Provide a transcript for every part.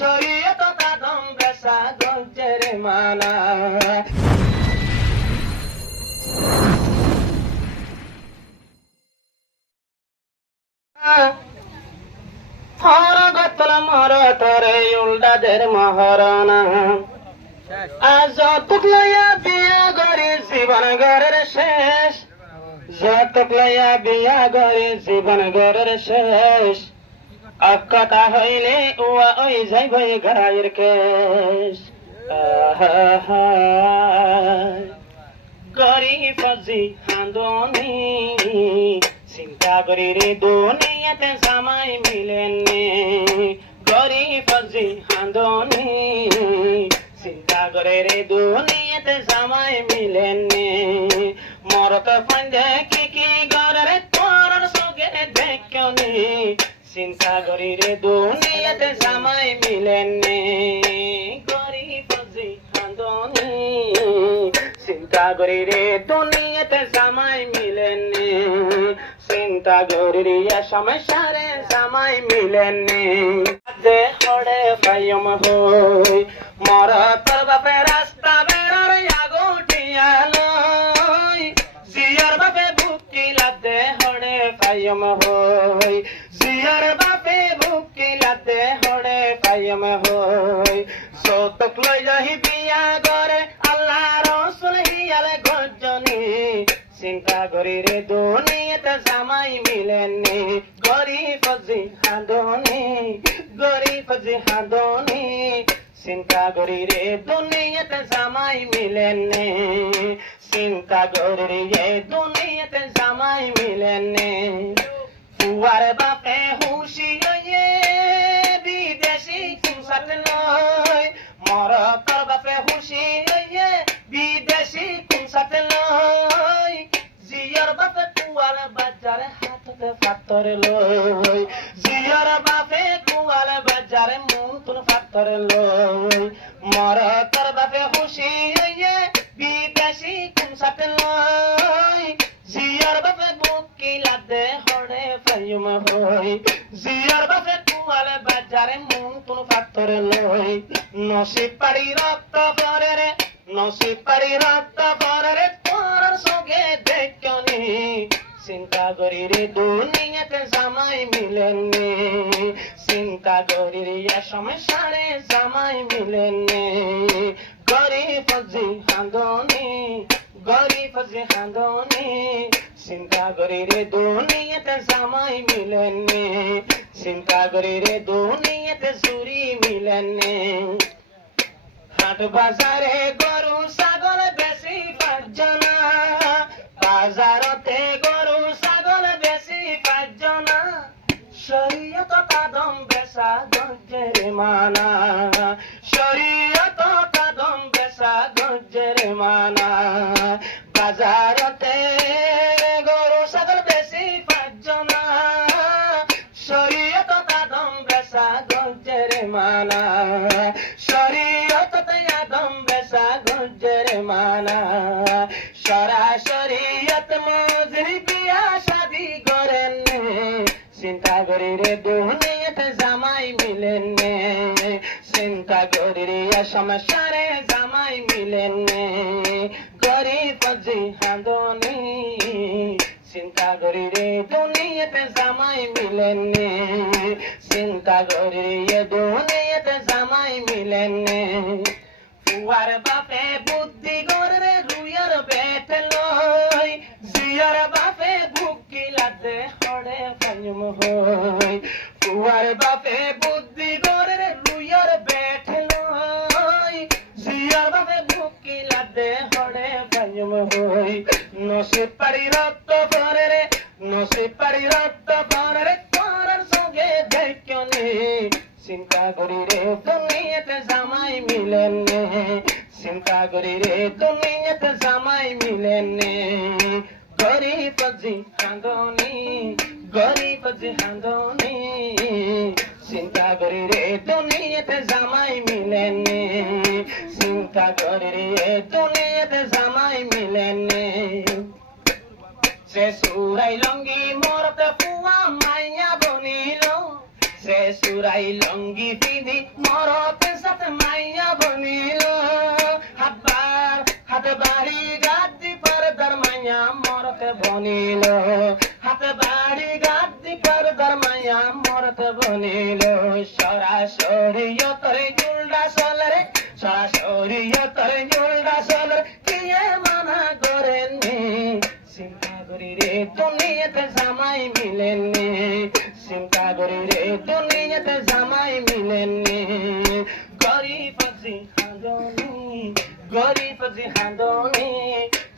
শরীয়ত কাদম বেসা গঞ্জের মানা হরগতল মর তরে উল্ডাদের মহারণা আজ যতক লইয়া বিয়া গরি জীবন গরের শেষ যতক লইয়া বিয়া গরি জীবন গরের শেষ অকটা হইলে উয়া ওই যাইব গায়ের কেশ গরি ফজি হান্দনি চিন্তা করি রে দুনিয়াতে জামাই মিলেননি গরি ফজি হান্দনি চিন্তা করে রে দুনিয়াতে জামাই মিলেননি মরত ফান্দে কি গরে তোর সঙ্গে দেখনি চিন্তা করি রে দুনিয়াতে জামাই মিলেননি গরি ফজি হান্দনি চিন্তা করি রে দুনিয়াতে জামাই মিলেননি চিন্তা করি রে সমস্যারে জামাই মিলেননি দে হড়ে ফাইম হই মর তোর বাপে রাস্তা বেড়ার আগোটিয়ালই জিয়ার বাপে বুকিলা দে হড়ে ফাইম হই জিয়ার বাপে বুকিলা দে হড়ে ফাইম হই সতক লই যাহি বিয়া করে আল্লাহ রসুল হিয়ালে গজনি চিন্তা করি রে দুনিয়াতে জামাই মিলেননি গরি ফজি হাঁদনি গরি ফজি হাঁদনি চিন্তা করি রে দুনিয়াতে জামাই মিলেননি চিন্তা করি রে দুনিয়াতে জামাই মিলেননি ফুয়ার বাপে হুশি লয়ে বিদেশি কুসাত লয় মর তোর বাপে হুশি লয়ে বিদেশি কুসাত লয় জিয়ার বাপে কুয়াল বাজারে হাততে ফাতর লয় জিয়ার বাপে কুয়াল বাজারে মুতুন ফাতর লয় মর তোর বাপে হুশি লয়ে বিদেশি কুসাত লয় জিয়ার বাপে বুকিলা দে হড়ে ফাইম হই জিয়ার বাপে কুয়াল বাজারে মুতুন ফাতর লয় নসিব পাড়ি রক্ত পরে রে নসিব পাড়ি রক্ত পরে রে তোর সঙ্গে দেখনি চিন্তা করি রে দুনিয়াতে জামাই মিলেননি চিন্তা করি রে সমস্যারে জামাই মিলেননি গরি ফজি হাঁদনি গরি ফজি হাঁদনি চিন্তা করি রে দুনিয়াতে জামাই মিলেননি চিন্তা করি রে দুনিয়াতে চুরি মিলেননি হাট বাজারে গরু ছাগল বেশি পাঁচজনা বাজারতে গরু ছাগল বেশি পাঁচজনা শরীয়ত কাদম বেসা গঞ্জের মানা শরীয়ত কাদম বেসা গঞ্জের মানা বাজারতে গরু ছাগল বেশি পাঁচজনা শরীয়ত কাদম বেসা গঞ্জের মানা শরীয়ত কাদম বেসা গঞ্জের মানা সরাসরিয়ত মজরি বিয়া শাদি করেন চিন্তা করি রে দুনিয়াতে জামাই মিলেননি চিন্তা করি রে সমস্যারে জামাই মিলেননি গরি ফজি হাঁদনি চিন্তা করি রে দুনিয়াতে জামাই মিলেননি চিন্তা করি রে দুনিয়াতে জামাই মিলেননি ফুয়ার বাপে বুদ্ধি করে রুইয়ার বেট লয় জিয়ার বাপে ভুকিলা দে হড়ে ফাইম হই ফুয়ার বাপে বুদ্ধি করে রুইয়ার বেট লয় জিয়ার বাপে ভুকিলা দে হড়ে ফাইম হই নসিব পাড়ি রক্ত পরে রে নসিব পাড়ি রক্ত পরে রে তোর সঙ্গে দেখনি চিন্তা করি রে দুনিয়াতে জামাই মিলেননি চিন্তা করি রে দুনিয়াতে জামাই মিলেননি গরি ফজি হাঁদনি গরি ফজি হাঁদনি চিন্তা করি রে দুনিয়াতে জামাই মিলেননি চিন্তা করি রে দুনিয়াতে জামাই মিলেননি সে সুরাই লঙ্গি মরতে পুয়া মাইয়া বনিল se surai longi fidi মরতে সাথে মাইয়া বনিল হাতে বাড়ি গাদি পরদার মাইয়া মরতে বনিল হাতে বাড়ি গাদি পরদার মাইয়া মরতে বনিল সরাসরি তোরে জুলডা সলরে সরাসরি তোরে জুলডা সলরে কিয়ে মানা করেননি চিন্তা করি রে দুনিয়াতে জামাই মিলেননি চিন্তা করি রে দুনিয়াতে জামাই মিলেননি গরিব জিহাদনি গরিব জিহাদনি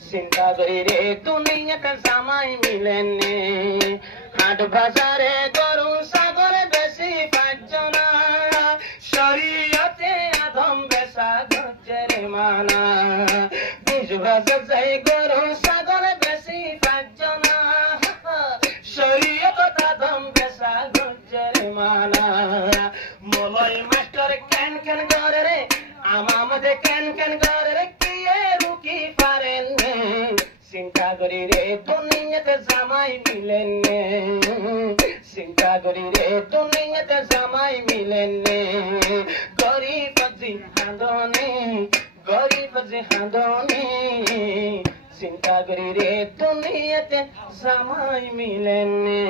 চিন্তা করি রে দুনিয়াতে জামাই মিলেননি হাট বাজারে গরু ছাগল বেশি পাচ্ছ না শরীয়তে আদম বেচা গজ্জের মানা বিশ বাজার যাই গরু ছাগল বেশি পাচ্ছ না শরীয়ত আদম বেচা গজ্জের মানা মলয় মাস্টার কেন কেন করে রে আমাদের কেন কেন করে রে কিয়ে রুকি পারেন চিন্তা করি রে দুনিয়াতে জামাই মিলেননি চিন্তা করি রে দুনিয়াতে জামাই মিলেননি গরিব জিহাদনি গরিব জিহাদনি চিন্তা করি রে দুনিয়াতে জামাই মিলেননি